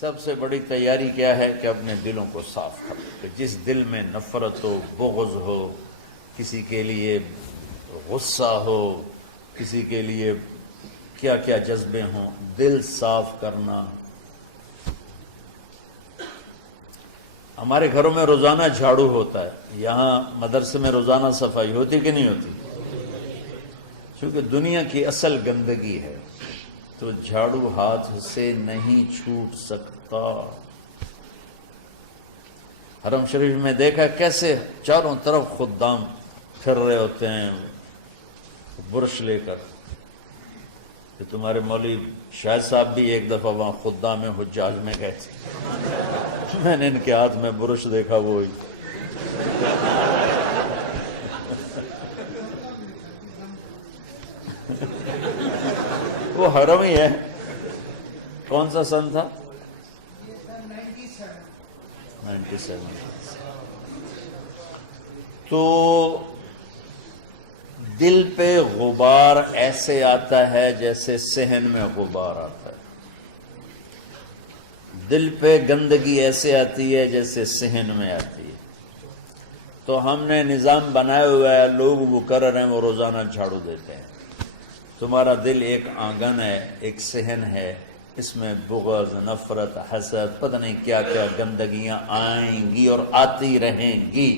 سب سے بڑی تیاری کیا ہے کہ اپنے دلوں کو صاف کرو، کہ جس دل میں نفرت ہو، بغض ہو، کسی کے لیے غصہ ہو، کسی کے لیے کیا کیا جذبے ہوں، دل صاف کرنا۔ ہمارے گھروں میں روزانہ جھاڑو ہوتا ہے، یہاں مدرسے میں روزانہ صفائی ہوتی کہ نہیں ہوتی؟ کیونکہ دنیا کی اصل گندگی ہے تو جھاڑو ہاتھ سے نہیں چھوٹ سکتا۔ حرم شریف میں دیکھا کیسے چاروں طرف خدام پھر رہے ہوتے ہیں برش لے کر۔ کہ تمہارے مولوی شاہد صاحب بھی ایک دفعہ وہاں خدام حجاج میں گئے تھے، میں نے ان کے ہاتھ میں برش دیکھا، وہی وہ حرم ہی ہے۔ کون سا سن تھا؟ 97۔ تو دل پہ غبار ایسے آتا ہے جیسے صحن میں غبار آتا ہے، دل پہ گندگی ایسے آتی ہے جیسے صحن میں آتی ہے۔ تو ہم نے نظام بنایا ہوا ہے، لوگ وہ کر رہے ہیں، وہ روزانہ جھاڑو دیتے ہیں۔ تمہارا دل ایک آنگن ہے، ایک صحن ہے، اس میں بغض، نفرت، حسد، پتہ نہیں کیا کیا گندگیاں آئیں گی اور آتی رہیں گی۔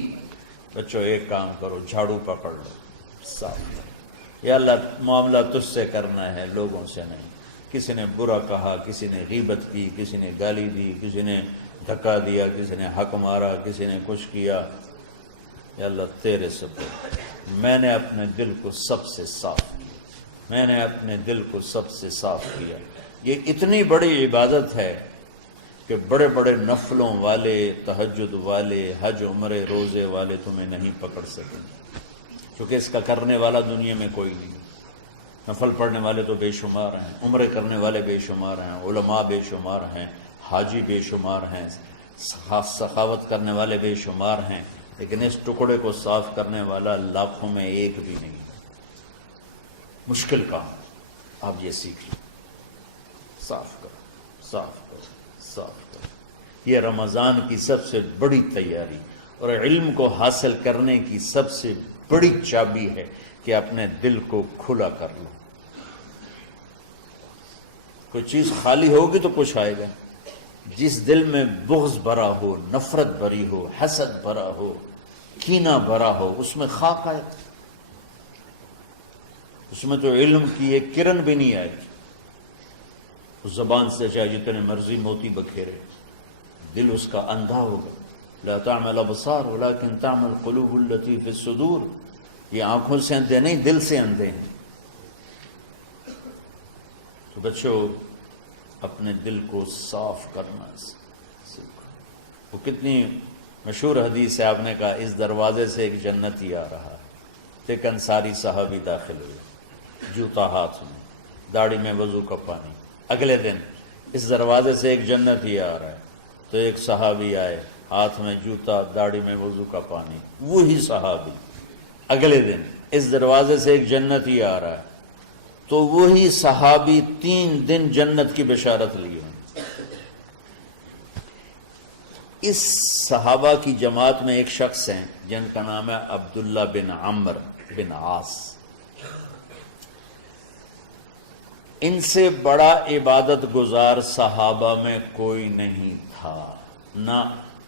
بچوں ایک کام کرو، جھاڑو پکڑ لو، صاف کرو۔ یا اللہ معاملہ تجھ سے کرنا ہے، لوگوں سے نہیں۔ کسی نے برا کہا، کسی نے غیبت کی، کسی نے گالی دی، کسی نے دھکا دیا، کسی نے حق مارا، کسی نے کچھ کیا، یا اللہ تیرے سپرد میں نے اپنے دل کو سب سے صاف کیا، میں نے اپنے دل کو سب سے صاف کیا۔ یہ اتنی بڑی عبادت ہے کہ بڑے بڑے نفلوں والے، تہجد والے، حج عمرے روزے والے تمہیں نہیں پکڑ سکیں، کیونکہ اس کا کرنے والا دنیا میں کوئی نہیں۔ نفل پڑھنے والے تو بے شمار ہیں، عمرے کرنے والے بے شمار ہیں، علماء بے شمار ہیں، حاجی بے شمار ہیں، سخاوت کرنے والے بے شمار ہیں، لیکن اس ٹکڑے کو صاف کرنے والا لاکھوں میں ایک بھی نہیں۔ مشکل کام، آپ یہ سیکھ لیں، صاف کرو، صاف کرو، صاف کرو۔ یہ رمضان کی سب سے بڑی تیاری اور علم کو حاصل کرنے کی سب سے بڑی چابی ہے کہ اپنے دل کو کھلا کر لو۔ کوئی چیز خالی ہوگی تو کچھ آئے گا۔ جس دل میں بغض بھرا ہو، نفرت بھری ہو، حسد بھرا ہو، کینہ بھرا ہو، اس میں خاک آئے گا، اس میں تو علم کی ایک کرن بھی نہیں آئے گی۔ اس زبان سے چاہے جتنے مرضی موتی بکھیرے، دل اس کا اندھا ہوگا۔ لا تعمل الابصار ولكن تعمل القلوب التي في الصدور۔ یہ آنکھوں سے اندھے نہیں، دل سے اندھے ہیں۔ تو بچوں اپنے دل کو صاف کرنا سیکھو۔ وہ کتنی مشہور حدیث ہے، آپ نے کہا اس دروازے سے ایک جنتی آ رہا، ایک انصاری صحابی داخل ہوئے، جوتا ہاتھ میں، داڑھی میں وضو کا پانی۔ اگلے دن اس دروازے سے ایک جنتی آ رہا ہے، تو ایک صحابی آئے، ہاتھ میں جوتا، داڑھی میں وضو کا پانی، وہی صحابی۔ اگلے دن اس دروازے سے ایک جنتی آ رہا ہے، تو وہی صحابی 3 دن جنت کی بشارت لیے۔ اس صحابہ کی جماعت میں ایک شخص ہیں جن کا نام ہے عبداللہ بن عمرو بن عاص۔ ان سے بڑا عبادت گزار صحابہ میں کوئی نہیں تھا، نہ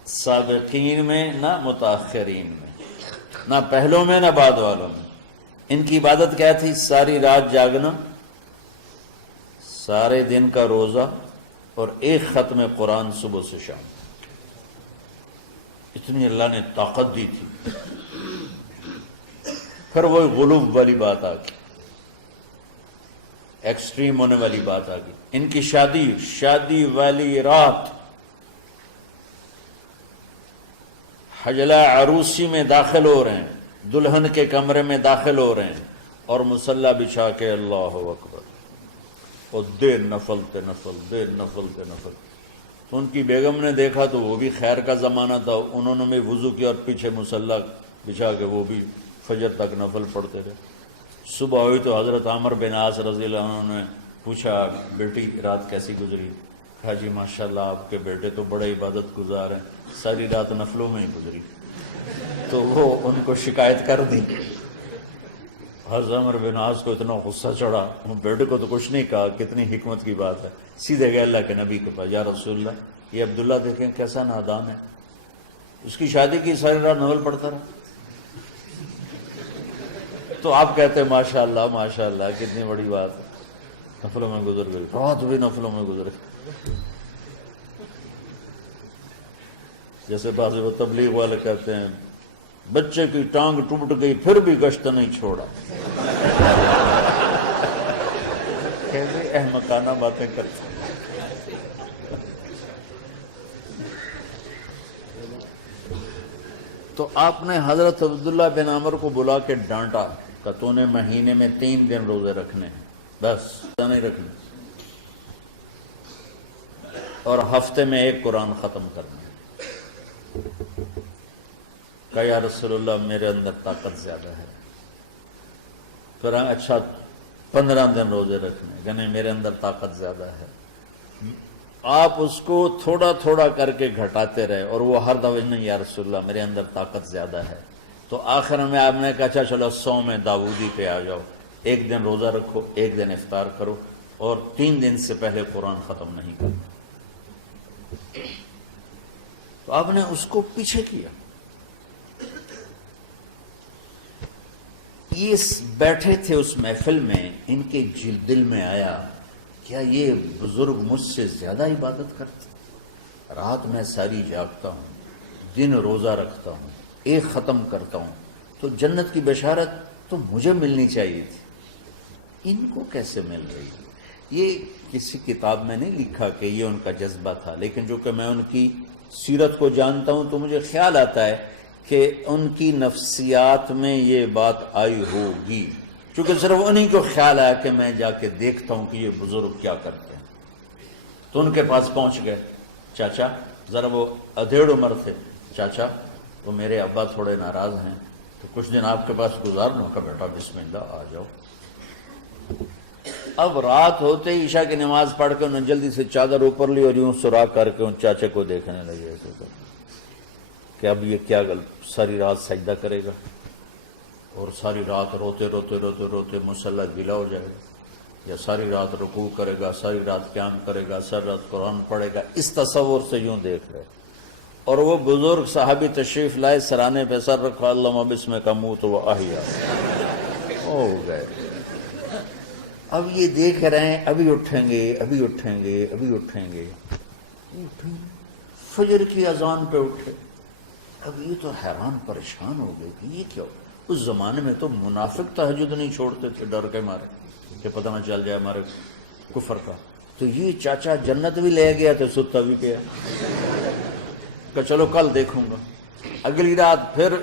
سابقین میں، نہ متاخرین میں، نہ پہلوں میں، نہ بعد والوں میں۔ ان کی عبادت کیا تھی؟ ساری رات جاگنا، سارے دن کا روزہ، اور ایک ختم قرآن صبح سے شام۔ اتنی اللہ نے طاقت دی تھی۔ پھر وہی غلوب والی بات آ گئی، ایکسٹریم ہونے والی بات آ گئی۔ ان کی شادی والی رات حجلہ عروسی میں داخل ہو رہے ہیں، دلہن کے کمرے میں داخل ہو رہے ہیں، اور مصلی بچھا کے اللہ اکبر، اور دیر نفل تے نفل، دیر نفل تے نفل۔ تو ان کی بیگم نے دیکھا تو وہ بھی خیر کا زمانہ تھا، انہوں نے بھی وضو کیا اور پیچھے مصلی بچھا کے وہ بھی فجر تک نفل پڑھتے رہے۔ صبح ہوئی تو حضرت عمرو بن عاص رضی اللہ عنہ نے پوچھا، بیٹی رات کیسی گزری؟ کہا جی ماشاءاللہ آپ کے بیٹے تو بڑے عبادت گزار ہیں، ساری رات نفلوں میں ہی گزری۔ تو وہ ان کو شکایت کر دی۔ حضرت عمر بن عاص کو اتنا غصہ چڑھا، وہ بیٹے کو تو کچھ نہیں کہا، کتنی حکمت کی بات ہے، سیدھے گئے اللہ کے نبی کے پاس، یا رسول اللہ یہ عبداللہ دیکھیں کیسا نادان ہے، اس کی شادی کی ساری رات نفل پڑھتا رہا۔ تو آپ کہتے ہیں ماشاءاللہ ماشاءاللہ کتنی بڑی بات ہے، نفلوں میں گزر گئی، رات بھی نفلوں میں گزر گئی۔ جیسے بعض وہ تبلیغ والے کہتے ہیں بچے کی ٹانگ ٹوٹ گئی پھر بھی گشت نہیں چھوڑا۔ کیسے احمقانہ باتیں کرتے ہیں۔ تو آپ نے حضرت عبداللہ بن عمر کو بلا کے ڈانٹا کہ تو نے مہینے میں 3 دن روزے رکھنے ہیں، بس نہیں رکھنے، اور ہفتے میں 1 قرآن ختم کرنا ہے۔ کہا یا رسول اللہ میرے اندر طاقت زیادہ ہے۔ پھر اچھا 15 دن روزے رکھنے، یعنی میرے اندر طاقت زیادہ ہے۔ آپ اس کو تھوڑا تھوڑا کر کے گھٹاتے رہے، اور وہ ہر دفعہ نہیں یا رسول اللہ میرے اندر طاقت زیادہ ہے۔ تو آخر میں آپ نے کہا اچھا چلو 100 میں داؤدی پہ آ جاؤ، 1 دن روزہ رکھو، 1 دن افطار کرو، اور 3 دن سے پہلے قرآن ختم نہیں کرنا۔ تو آپ نے اس کو پیچھے کیا۔ یہ بیٹھے تھے اس محفل میں، ان کے دل میں آیا کیا یہ بزرگ مجھ سے زیادہ عبادت کرتے؟ رات میں ساری جاگتا ہوں، دن روزہ رکھتا ہوں، 1 ختم کرتا ہوں، تو جنت کی بشارت تو مجھے ملنی چاہیے تھی، ان کو کیسے مل رہی؟ یہ کسی کتاب میں نہیں لکھا کہ یہ ان کا جذبہ تھا، لیکن جو کہ میں ان کی سیرت کو جانتا ہوں تو مجھے خیال آتا ہے کہ ان کی نفسیات میں یہ بات آئی ہوگی، چونکہ صرف انہی کو خیال آیا کہ میں جا کے دیکھتا ہوں کہ یہ بزرگ کیا کرتے ہیں۔ تو ان کے پاس پہنچ گئے، چاچا ذرا، وہ ادھیڑ عمر تھے، چاچا وہ میرے ابا تھوڑے ناراض ہیں تو کچھ دن آپ کے پاس گزار لوں۔ کا بیٹا بسم اللہ آ جاؤ۔ اب رات ہوتے ہی عشاء کی نماز پڑھ کے انہوں نے جلدی سے چادر اوپر لی اور یوں سراغ کر کے ان چاچے کو دیکھنے لگے ایسے کہ اب یہ کیا ساری رات سجدہ کرے گا، اور ساری رات روتے روتے روتے روتے مصلی گیلا ہو جائے گا، یا ساری رات رکوع کرے گا، ساری رات قیام کرے گا، ساری رات قرآن پڑھے گا، اس تصور سے یوں دیکھ رہے۔ اور وہ بزرگ صحابی تشریف لائے، سرانے پہ سر رکھا، اللہم بسمک اموت و احیا، ہو گئے۔ اب یہ دیکھ رہے ہیں ابھی اٹھیں گے، ابھی اٹھیں گے، ابھی اٹھیں گے، فجر کی اذان پہ اٹھے۔ اب یہ تو حیران پریشان ہو گئے کہ یہ کیا؟ اس زمانے میں تو منافق تہجد نہیں چھوڑتے تھے ڈر کے مارے کہ پتہ نہ چل جائے ہمارے کفر کا۔ تو یہ چاچا جنت بھی لے گیا تو ستا بھی پیا کہ چلو کل دیکھوں گا۔ اگلی رات پھر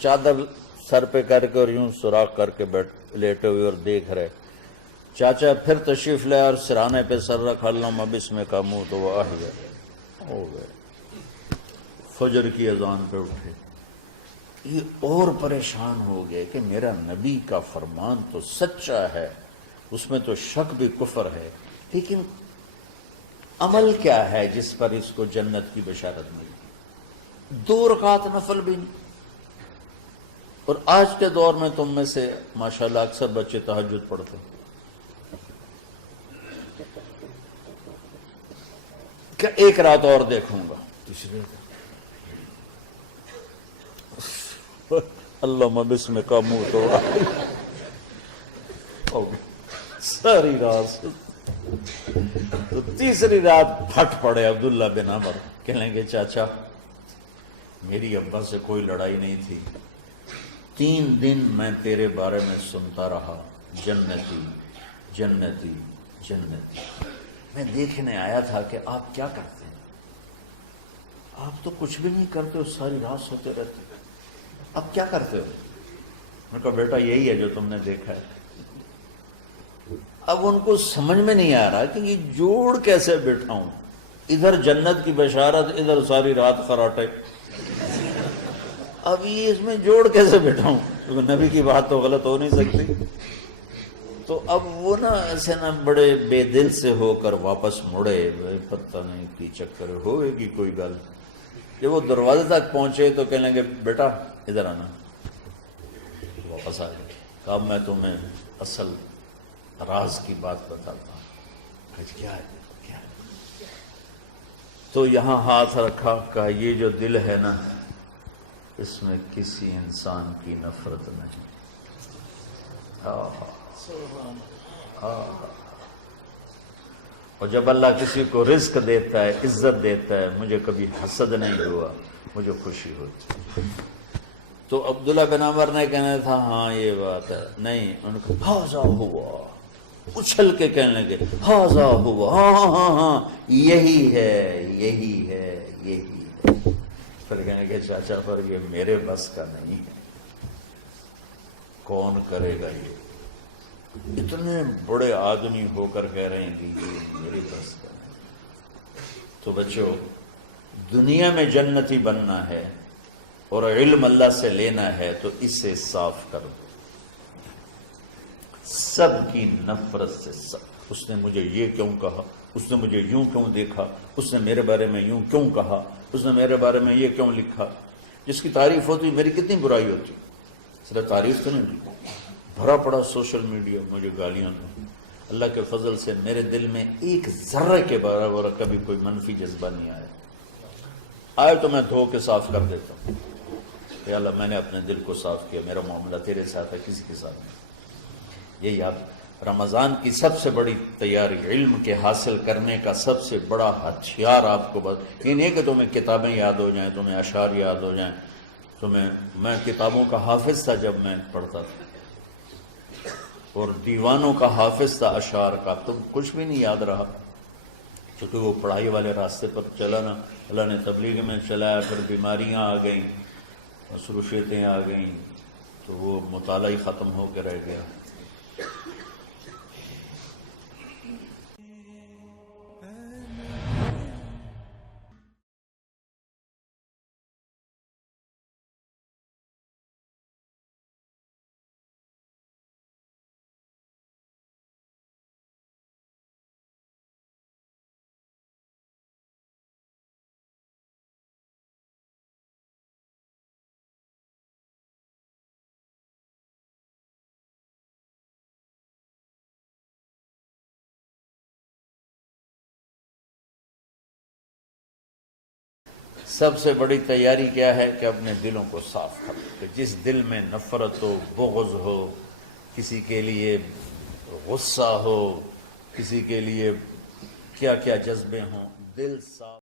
چادر سر پہ کر کے اور یوں سوراخ کر کے لیٹے ہوئے اور دیکھ رہے۔ چاچا پھر تشریف لے اور سرانے پہ سر رکھا، اللہم بسمک اموت و احیا، ہو گئے۔ فجر کی اذان پہ اٹھے، یہ اور پریشان ہو گئے کہ میرا نبی کا فرمان تو سچا ہے، اس میں تو شک بھی کفر ہے، لیکن عمل کیا ہے جس پر اس کو جنت کی بشارت ملی؟ 2 رکعت نفل بھی نہیں۔ اور آج کے دور میں تم میں سے ماشاءاللہ اکثر بچے تہجد پڑھتے ہیں کہ 1 رات اور دیکھوں گا، تیسری اللہم بسمک اموت و احیا، ساری رات۔ تو تیسری رات پھٹ پڑے عبداللہ بن عمر، کہنے گے چاچا میری ابا سے کوئی لڑائی نہیں تھی، 3 دن میں تیرے بارے میں سنتا رہا، جنتی جنتی جنتی۔ میں دیکھنے آیا تھا کہ آپ کیا کرتے ہیں، آپ تو کچھ بھی نہیں کرتے ہو، ساری رات سوتے رہتے، اب کیا کرتے ہو؟ میں کہا بیٹا یہی ہے جو تم نے دیکھا ہے۔ اب ان کو سمجھ میں نہیں آ رہا کہ یہ جوڑ کیسے بٹھاؤں، ادھر جنت کی بشارت، ادھر ساری رات خراٹے، اب یہ اس میں جوڑ کیسے بٹھاؤں، کیونکہ نبی کی بات تو غلط ہو نہیں سکتی۔ تو تو اب وہ نا ایسے نا بڑے بے دل سے ہو کر واپس مڑے، پتہ نہیں کی چکر ہوئے گی کوئی گل۔ جب وہ دروازے تک پہنچے تو کہنے لگے بیٹا ادھر آنا، واپس آ گئے۔ کہا میں تمہیں اصل راز کی بات بتاتا ہوں۔ کہا کیا ہے کیا ہے؟ تو یہاں ہاتھ رکھا، کہا یہ جو دل ہے نا اس میں کسی انسان کی نفرت نہیں۔ اور جب اللہ کسی کو رزق دیتا ہے، عزت دیتا ہے، مجھے کبھی حسد نہیں ہوا، مجھے خوشی ہوتی۔ تو عبداللہ بن عمر نے کہنا تھا ہاں یہ بات ہے، نہیں، ان کو ہاذا ہوا، اچھل کے کہنے لگے ہاذا ہوا، ہاں ہاں ہاں ہاں یہی ہے یہی ہے یہی ہے۔ پھر کہنے کہ چاچا پر یہ میرے بس کا نہیں ہے، کون کرے گا یہ؟ اتنے بڑے آدمی ہو کر کہہ رہے ہیں کہ یہ میرے بس کا نہیں۔ تو بچوں، دنیا میں جنتی بننا ہے اور علم اللہ سے لینا ہے تو اسے صاف کر دو، سب کی نفرت سے۔ سب، اس نے مجھے یہ کیوں کہا، اس نے مجھے یوں کیوں دیکھا، اس نے میرے بارے میں یوں کیوں کہا، اس نے میرے بارے میں یہ کیوں لکھا۔ جس کی تعریف ہوتی میری کتنی برائی ہوتی، صرف تعریف تو نہیں، بھرا پڑا سوشل میڈیا مجھے گالیاں دیں۔ اللہ کے فضل سے میرے دل میں ایک ذرہ کے برابر کبھی کوئی منفی جذبہ نہیں آیا، آئے تو میں دھو کے صاف کر دیتا ہوں کہ اللہ میں نے اپنے دل کو صاف کیا، میرا معاملہ تیرے ساتھ ہے، کسی کے ساتھ نہیں۔ یہ یاد، رمضان کی سب سے بڑی تیاری، علم کے حاصل کرنے کا سب سے بڑا ہتھیار آپ کو بس یہ نہیں کہ تمہیں کتابیں یاد ہو جائیں، تمہیں اشعار یاد ہو جائیں، میں کتابوں کا حافظ تھا جب میں پڑھتا تھا، اور دیوانوں کا حافظ تھا اشعار کا، تو کچھ بھی نہیں یاد رہا، چونکہ وہ پڑھائی والے راستے پر چلا نا، اللہ نے تبلیغ میں چلایا، پھر بیماریاں آ گئیں، مصروفیتیں آ گئیں، تو وہ مطالعہ ہی ختم ہو کے رہ گیا۔ سب سے بڑی تیاری کیا ہے کہ اپنے دلوں کو صاف کر لو، کہ جس دل میں نفرت ہو، بغض ہو، کسی کے لیے غصہ ہو، کسی کے لیے کیا کیا جذبے ہوں، دل صاف